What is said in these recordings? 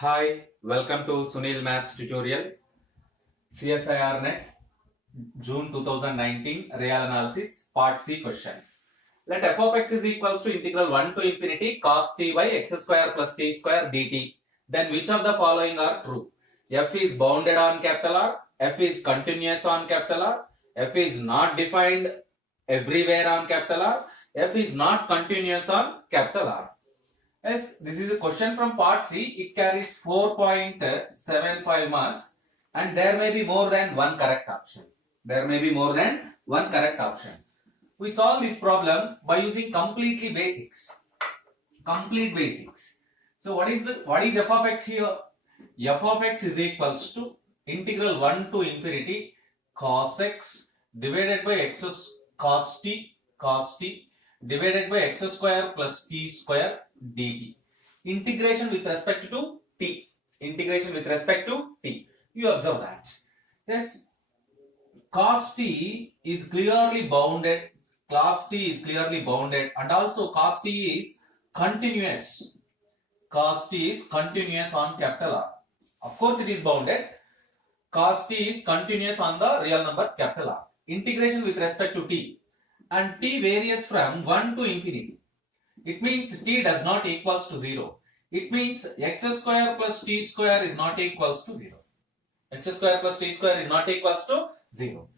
Hi, welcome to Sunil Maths tutorial. CSIR Net June 2019 Real Analysis Part C question. Let f of x is equals to integral 1 to infinity cos t by x square plus t square dt. Then which of the following are true? F is bounded on capital R, f is continuous on capital R, f is not defined everywhere on capital R, f is not continuous on capital R. Yes, this is a question from part C. It carries 4.75 marks and there may be more than one correct option. There may be more than one correct option. We solve this problem by using completely basics. Complete basics. So what is f of x here? F of x is equals to integral 1 to infinity cos x divided by x cos t divided by x square plus t square dt. Integration with respect to t. Integration with respect to t. You observe that. Yes, cos t is clearly bounded. Cos t is clearly bounded, and also cos t is continuous. Cos t is continuous on capital R. Of course, it is bounded. Cos t is continuous on the real numbers capital R. Integration with respect to t, and t varies from 1 to infinity. It means t does not equals to 0. It means x square plus t square is not equals to 0. X square plus t square is not equals to 0.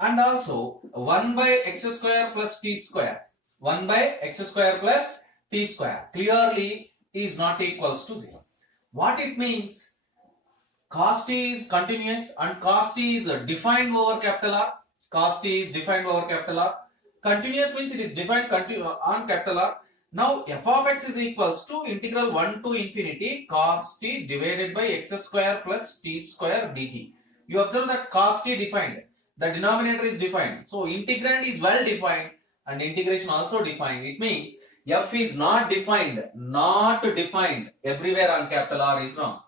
And also 1 by x square plus t square. 1 by x square plus t square clearly is not equals to 0. What it means? Cos t is continuous and cos t is defined over capital R. Cos t is defined over capital R. Continuous means it is defined on capital R. Now f of x is equals to integral 1 to infinity cos t divided by x square plus t square dt. You observe that cos t defined. The denominator is defined. So integrand is well defined and integration also defined. It means f is not defined everywhere on capital R is wrong.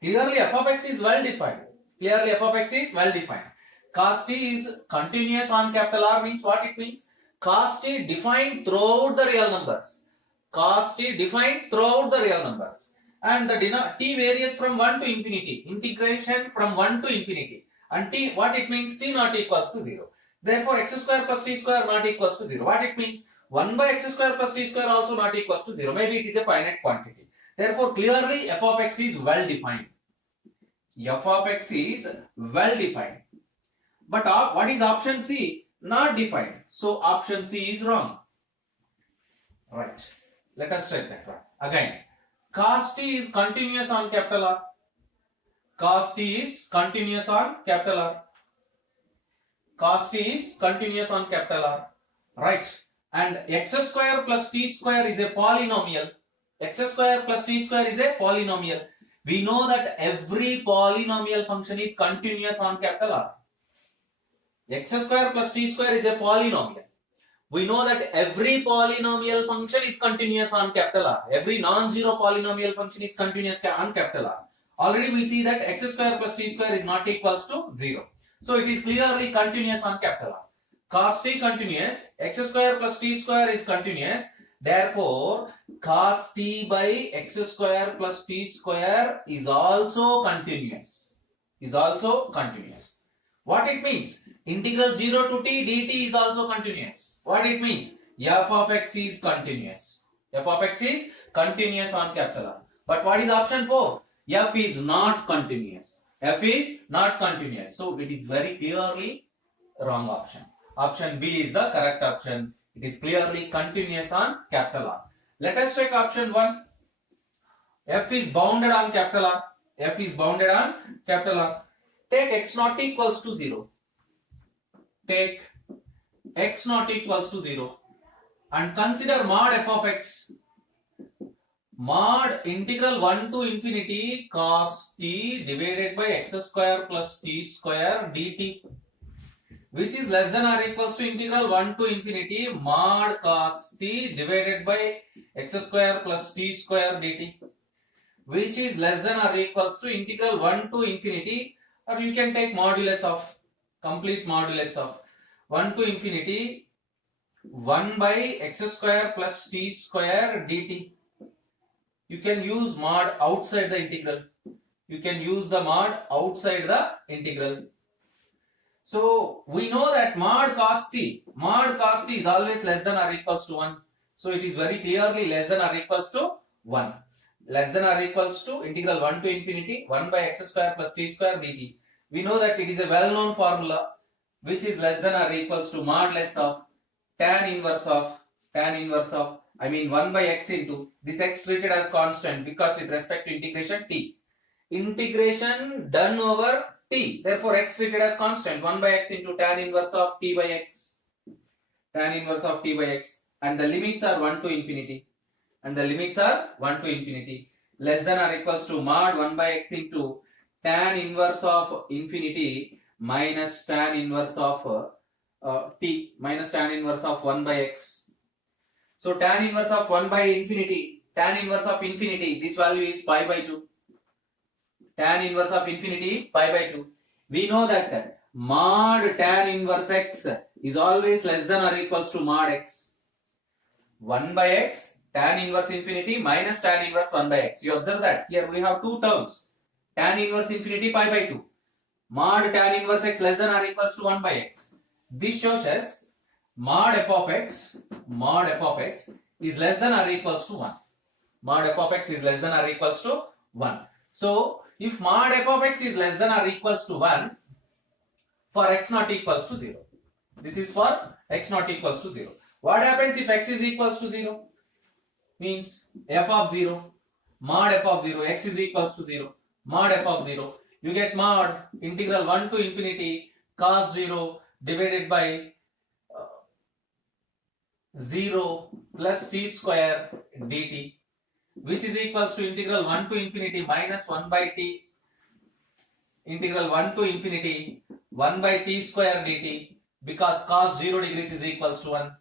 Clearly f of x is well defined. Clearly f of x is well defined. Cos t is continuous on capital R means what it means? Cos t defined throughout the real numbers. Cos t defined throughout the real numbers. And the t varies from 1 to infinity. Integration from 1 to infinity. And t, what it means? T not equals to 0. Therefore, x square plus t square not equals to 0. What it means? 1 by x square plus t square also not equals to 0. Maybe it is a finite quantity. Therefore, clearly f of x is well defined. F of x is well defined. But what is option C? Not defined. So option C is wrong. Right. Let us check that one. Again, cos t is continuous on capital R. Cos t is continuous on capital R. Cos t is continuous on capital R. Right. And x square plus t square is a polynomial. X square plus t square is a polynomial. We know that every polynomial function is continuous on capital R. X square plus t square is a polynomial. We know that every polynomial function is continuous on capital R. Every non-zero polynomial function is continuous on capital R. Already we see that x square plus t square is not equals to 0. So it is clearly continuous on capital R. Cos t continuous, x square plus t square is continuous. Therefore, cos t by x square plus t square is also continuous. What it means? Integral 0 to t dt is also continuous. What it means? F of x is continuous. F of x is continuous on capital R. But what is option 4? F is not continuous. F is not continuous. So it is very clearly wrong option. Option B is the correct option. It is clearly continuous on capital R. Let us check option 1. F is bounded on capital R. F is bounded on capital R. Take x not equals to 0. Take x not equals to 0 and consider mod f of x. Mod integral 1 to infinity cos t divided by x square plus t square dt, which is less than or equals to integral 1 to infinity mod cos t divided by x square plus t square dt, which is less than or equals to integral 1 to infinity, or you can take modulus of, complete modulus of 1 to infinity 1 by x square plus t square dt. You can use mod outside the integral. You can use the mod outside the integral. So we know that mod cos t is always less than or equals to 1. So it is very clearly less than or equals to 1. Less than or equals to integral 1 to infinity 1 by x square plus t square dt. We know that it is a well known formula which is less than or equals to mod less of tan inverse of 1 by x into this x treated as constant because with respect to integration t. Integration done over t. Therefore, x treated as constant 1 by x into tan inverse of t by x. Tan inverse of t by x. And the limits are 1 to infinity. Less than or equals to mod 1 by x into tan inverse of infinity minus tan inverse of t minus tan inverse of 1 by x. So tan inverse of 1 by infinity, this value is pi by 2. Tan inverse of infinity is pi by 2. We know that mod tan inverse x is always less than or equals to mod x. 1 by x, tan inverse infinity minus tan inverse 1 by x. You observe that here we have two terms. Tan inverse infinity pi by 2. Mod tan inverse x less than or equals to 1 by x. This shows us mod f of x is less than or equals to 1. Mod f of x is less than or equals to 1. So if mod f of x is less than or equals to 1 for x not equals to 0. This is for x not equals to 0. What happens if x is equals to 0? Means f of 0, mod f of 0, x is equals to 0, mod f of 0. You get mod integral 1 to infinity cos 0 divided by 0 plus t square dt, which is equals to integral 1 to infinity minus 1 by t, integral 1 to infinity 1 by t square dt, because cos 0 degrees is equals to 1.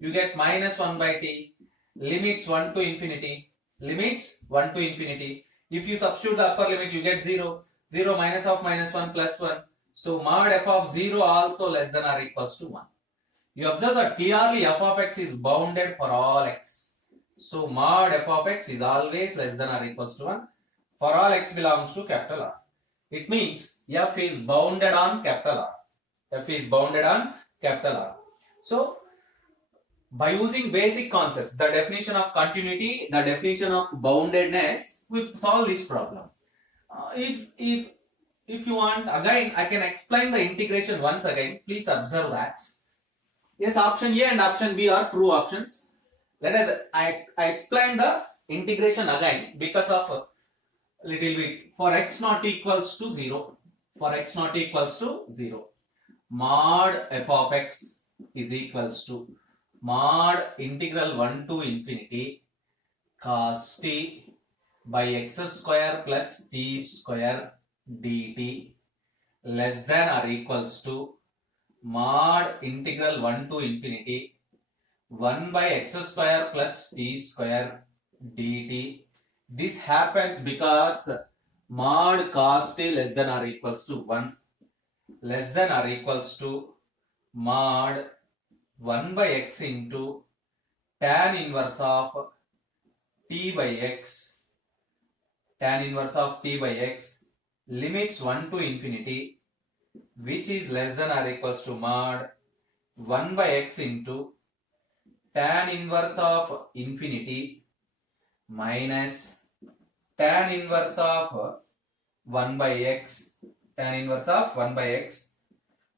You get minus 1 by t, limits 1 to infinity. If you substitute the upper limit, you get 0. 0 minus of minus 1 plus 1. So mod f of 0 also less than or equals to 1. You observe that clearly f of x is bounded for all x. So mod f of x is always less than or equals to 1 for all x belongs to capital R. It means f is bounded on capital R. So by using basic concepts, the definition of continuity, the definition of boundedness, we solve this problem. If you want, again I can explain the integration once again. Please observe that. Yes, option A and option B are true options. Let us I explain the integration again because of a little bit. For x not equals to 0, mod f of x is equals to mod integral 1 to infinity cos t by x square plus t square dt less than or equals to mod integral 1 to infinity 1 by x square plus t square dt. This happens because mod cos t less than or equals to 1 less than or equals to mod 1 by x into tan inverse of t by x, limits 1 to infinity, which is less than or equals to mod 1 by x into tan inverse of infinity minus tan inverse of 1 by x,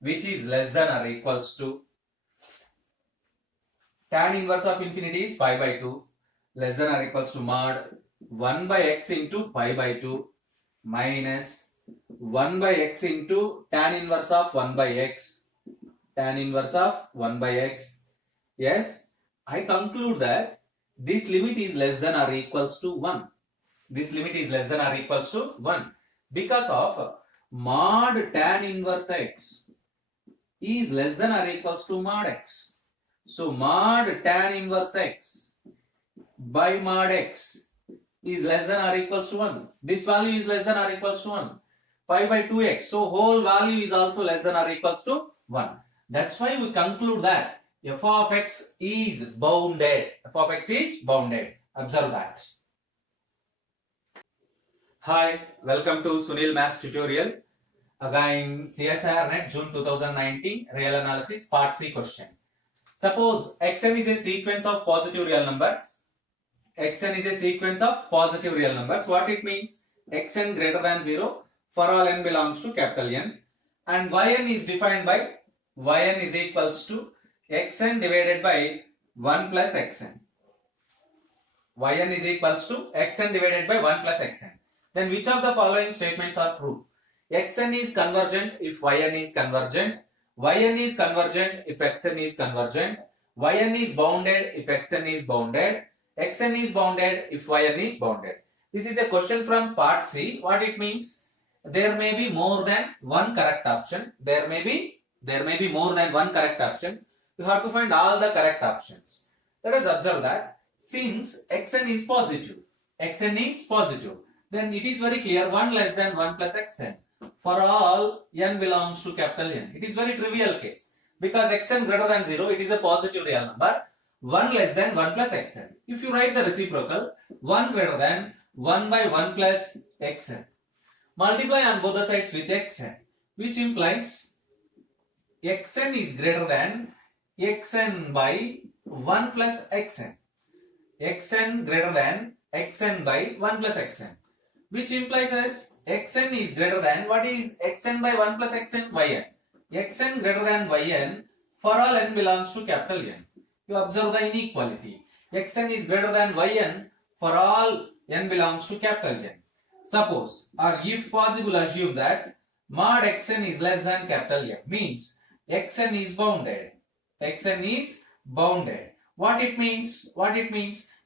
which is less than or equals to tan inverse of infinity is pi by 2 less than or equals to mod 1 by x into pi by 2 minus 1 by x into tan inverse of 1 by x. Yes, I conclude that this limit is less than or equals to 1. Because of mod tan inverse x is less than or equals to mod x. So mod tan inverse x by mod x is less than or equals to 1. This value is less than or equals to 1. Pi by 2x. So whole value is also less than or equals to 1. That's why we conclude that f of x is bounded. Observe that. Hi, welcome to Sunil Maths tutorial. Again, CSIR Net June 2019 Real Analysis Part C question. Suppose Xn is a sequence of positive real numbers. Xn is a sequence of positive real numbers. What it means? Xn greater than 0 for all n belongs to capital N. And Yn is defined by Yn is equals to Xn divided by 1 plus Xn. Yn is equals to Xn divided by 1 plus Xn. Then which of the following statements are true? Xn is convergent if Yn is convergent. Yn is convergent if Xn is convergent. Yn is bounded if Xn is bounded. Xn is bounded if Yn is bounded. This is a question from part C. What it means? There may be more than one correct option. There may be more than one correct option. You have to find all the correct options. Let us observe that since Xn is positive, then it is very clear 1 less than 1 plus Xn. For all n belongs to capital N. It is very trivial case. Because Xn greater than 0, it is a positive real number. 1 less than 1 plus Xn. If you write the reciprocal, 1 greater than 1 by 1 plus Xn. Multiply on both the sides with Xn. Which implies Xn is greater than Xn by 1 plus Xn. Xn greater than Xn by 1 plus Xn. Which implies as Xn is greater than, what is Xn by 1 plus Xn? Yn. Xn greater than Yn for all n belongs to capital N. You observe the inequality. Xn is greater than Yn for all n belongs to capital N. Suppose or if possible assume that mod Xn is less than capital N means Xn is bounded. Xn is bounded. What it means?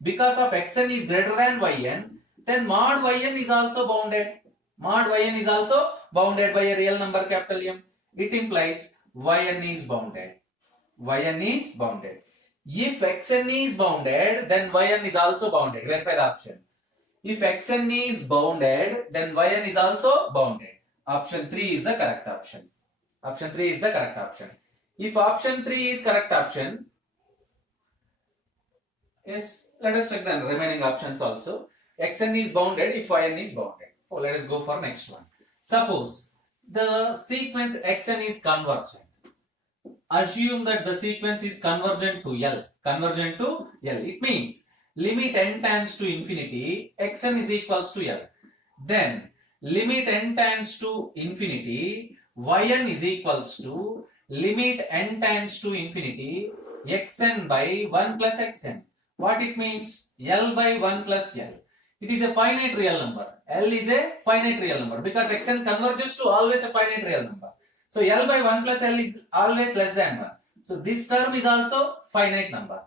Because of Xn is greater than Yn, then mod Yn is also bounded. Mod Yn is also bounded by a real number capital M. It implies Yn is bounded. Yn is bounded. If Xn is bounded, then Yn is also bounded. Verify the option. If Xn is bounded, then Yn is also bounded. Option 3 is the correct option. Option 3 is the correct option. If option 3 is correct option, yes, let us check the remaining options also. Xn is bounded if Yn is bounded. Oh, let us go for next one. Suppose the sequence Xn is convergent. Assume that the sequence is convergent to L. It means limit n tends to infinity, Xn is equals to L. Then limit n tends to infinity, Yn is equals to limit n tends to infinity, Xn by 1 plus Xn. What it means? L by 1 plus L. It is a finite real number. L is a finite real number because Xn converges to always a finite real number. So L by 1 plus L is always less than 1. So this term is also finite number.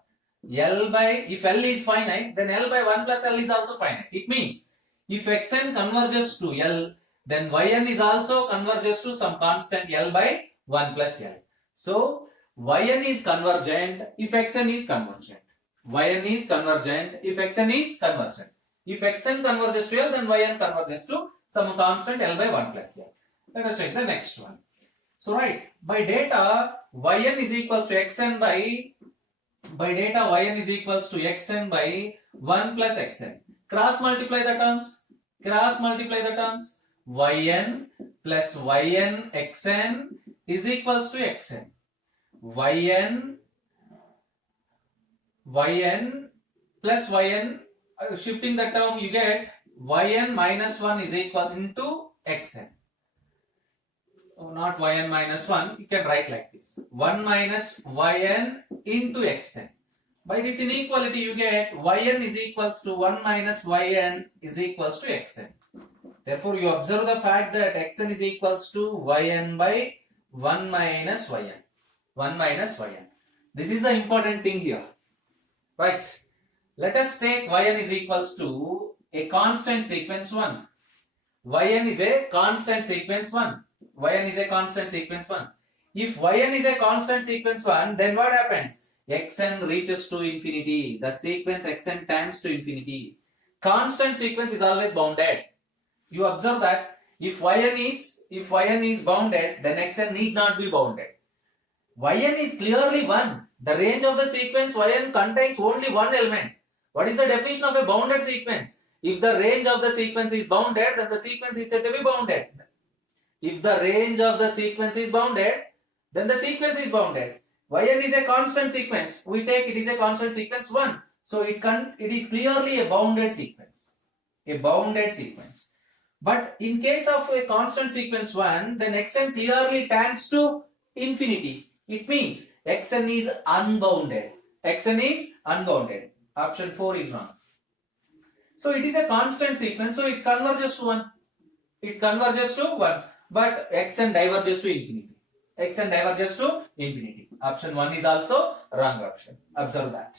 If L is finite, then L by 1 plus L is also finite. It means if Xn converges to L, then Yn is also converges to some constant L by 1 plus L. So Yn is convergent if Xn is convergent. Yn is convergent if Xn is convergent. If Xn converges to L, then Yn converges to some constant L by 1 plus L. Let us check the next one. So right, by data Yn is equals to Xn by Yn is equals to Xn by 1 plus Xn. Cross multiply the terms. Yn plus Yn Xn is equals to Xn. Yn plus Yn, shifting the term, you get Yn minus 1 is equal into Xn. Oh, not Yn minus 1, you can write like this. 1 minus Yn into Xn. By this inequality, you get Yn is equals to 1 minus Yn is equals to Xn. Therefore, you observe the fact that Xn is equals to Yn by 1 minus Yn. 1 minus Yn. This is the important thing here. Right. Let us take Yn is equals to a constant sequence 1. Yn is a constant sequence 1. If Yn is a constant sequence 1, then what happens? Xn reaches to infinity. The sequence Xn tends to infinity. Constant sequence is always bounded. You observe that if Yn is bounded, then Xn need not be bounded. Yn is clearly 1. The range of the sequence Yn contains only one element. What is the definition of a bounded sequence? If the range of the sequence is bounded, then the sequence is said to be bounded. If the range of the sequence is bounded, then the sequence is bounded. Yn is a constant sequence. We take it is a constant sequence 1. So it is clearly a bounded sequence. A bounded sequence. But in case of a constant sequence 1, then xn clearly tends to infinity. It means xn is unbounded. Xn is unbounded. Option 4 is wrong. So it is a constant sequence, so it converges to 1. It converges to 1. But xn diverges to infinity. Xn diverges to infinity. Option 1 is also wrong option. Observe that.